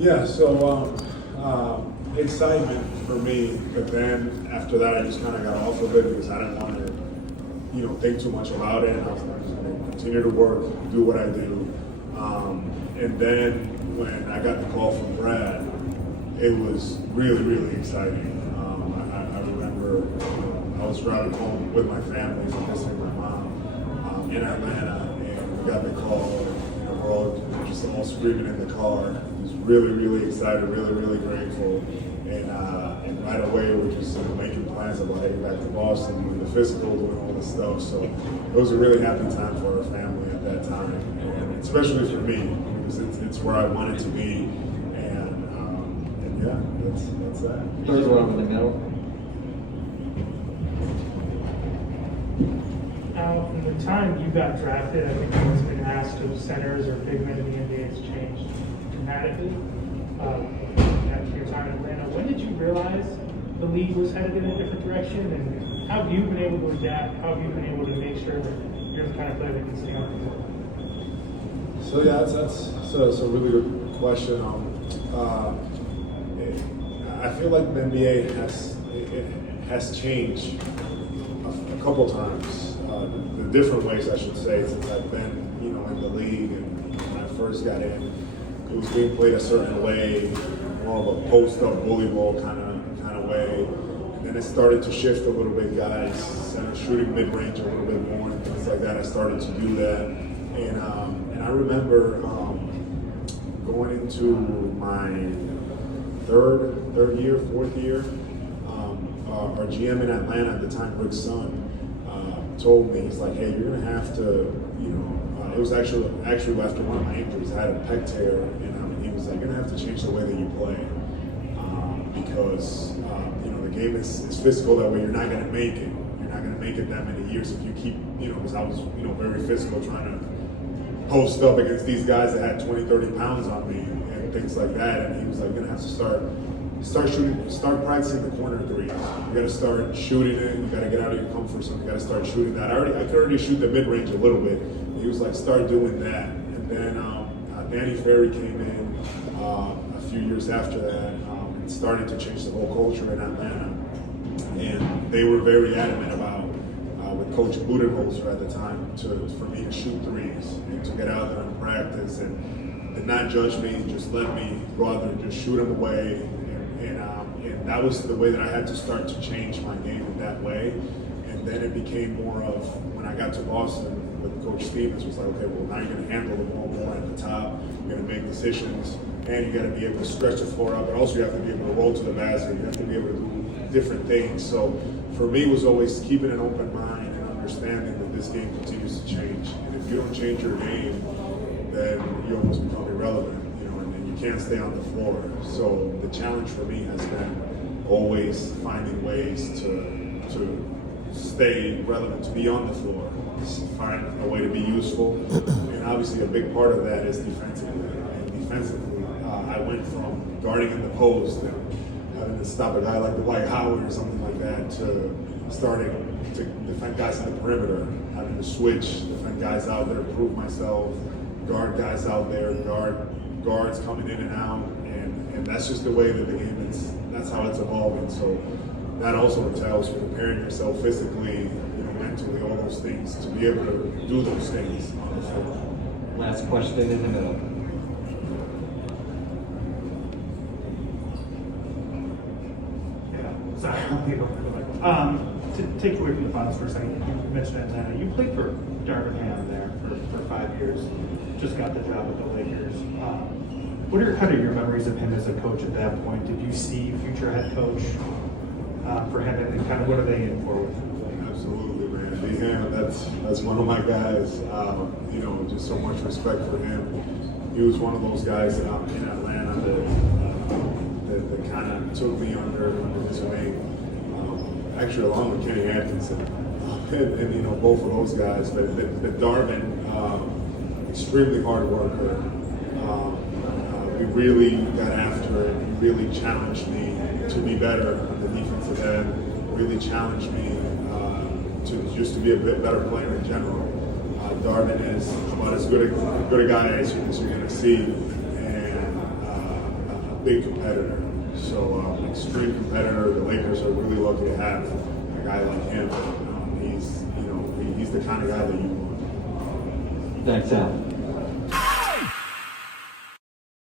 Yeah, so excitement for me, but then after that I just kind of got off of it because I didn't want to, think too much about it. I was like, continue to work, do what I do. And then when I got the call from Brad, it was really, really exciting. I remember I was driving home with my family from visiting my mom in Atlanta, and we got the call. And, we're all just all screaming in the car. I was really, really excited, really, really grateful. And right away we're just making plans about heading back to Boston, doing the physical, doing all this stuff. So it was a really happy time for our family at that time, and especially for me because it's where I wanted to be. And yeah, that's that. Third one over the middle. Now, from the time you got drafted, I think what's been asked of centers or big men in the NBA has changed dramatically. After your time in Atlanta, when did you realize the league was headed in a different direction, and how have you been able to adapt? How have you been able to make sure that you're the kind of player that can stay on the court? So yeah, that's a really good question. I feel like the NBA has changed a couple times. The different ways, I should say, since I've been, in the league. And when I first got in, it was being played a certain way, more of a post-up bully ball kind of way. And then it started to shift a little bit, guys started shooting mid-range a little bit more and things like that. I started to do that, and I remember going into my fourth year. Our GM in Atlanta at the time, Rick's son, told me, he's like, hey, you're gonna have to, it was actually after one of my injuries. I had a pec tear, and he was like, you're gonna have to change the way that you play because the game is physical that way. You're not gonna make it. You're not gonna make it that many years if you keep, because I was, very physical, trying to post up against these guys that had 20, 30 pounds on me and things like that. And he was like, you're gonna have to start practicing the corner threes. You gotta start shooting it. You gotta get out of your comfort zone. You gotta start shooting that. I could already shoot the mid range a little bit. He was like, start doing that. And then Danny Ferry came in a few years after that and started to change the whole culture in Atlanta. And they were very adamant about, with Coach Budenholzer at the time, for me to shoot threes and to get out there and practice and not judge me, just let me go out there and just shoot them away. And that was the way that I had to start to change my game in that way. And then it became more of, when I got to Boston with Coach Stevens, was like, okay, well, now you're going to handle the ball more at the top. You're going to make decisions, and you got to be able to stretch the floor out, but also you have to be able to roll to the basket. You have to be able to do different things. So for me, it was always keeping an open mind and understanding that this game continues to change. And if you don't change your game, then you almost become irrelevant. You can't stay on the floor. So the challenge for me has been always finding ways to stay relevant, to be on the floor, find a way to be useful. And obviously a big part of that is defensively. And defensively, I went from guarding in the post and having to stop a guy like Dwight Howard or something like that to starting to defend guys in the perimeter, having to switch, defend guys out there, prove myself, guard guys out there, guards coming in and out, and that's just the way that the game is. That's how it's evolving. So that also entails preparing yourself physically, mentally, all those things to be able to do those things on the floor. Last question in the middle. Yeah, sorry, I'll take over the mic. To take away from the finals for a second, you mentioned Atlanta. You played for Darvin Ham there for 5 years. Just got the job at the Lakers. What are kind of your memories of him as a coach at that point? Did you see future head coach for him, and kind of what are they in for with him? Absolutely, man. B-Ham, that's one of my guys. Just so much respect for him. He was one of those guys in Atlanta that kind of took me under his wing. Actually, along with Kenny Atkinson, and both of those guys. But Darvin, extremely hard worker. We really got after it. He really challenged me to be better on the defensive end. Really challenged me to be a bit better player in general. Darvin is about as good a guy as you're going to see, and big competitor. So extreme competitor. The Lakers are really lucky to have a guy like him. He's the kind of guy that you want. Thanks, Al.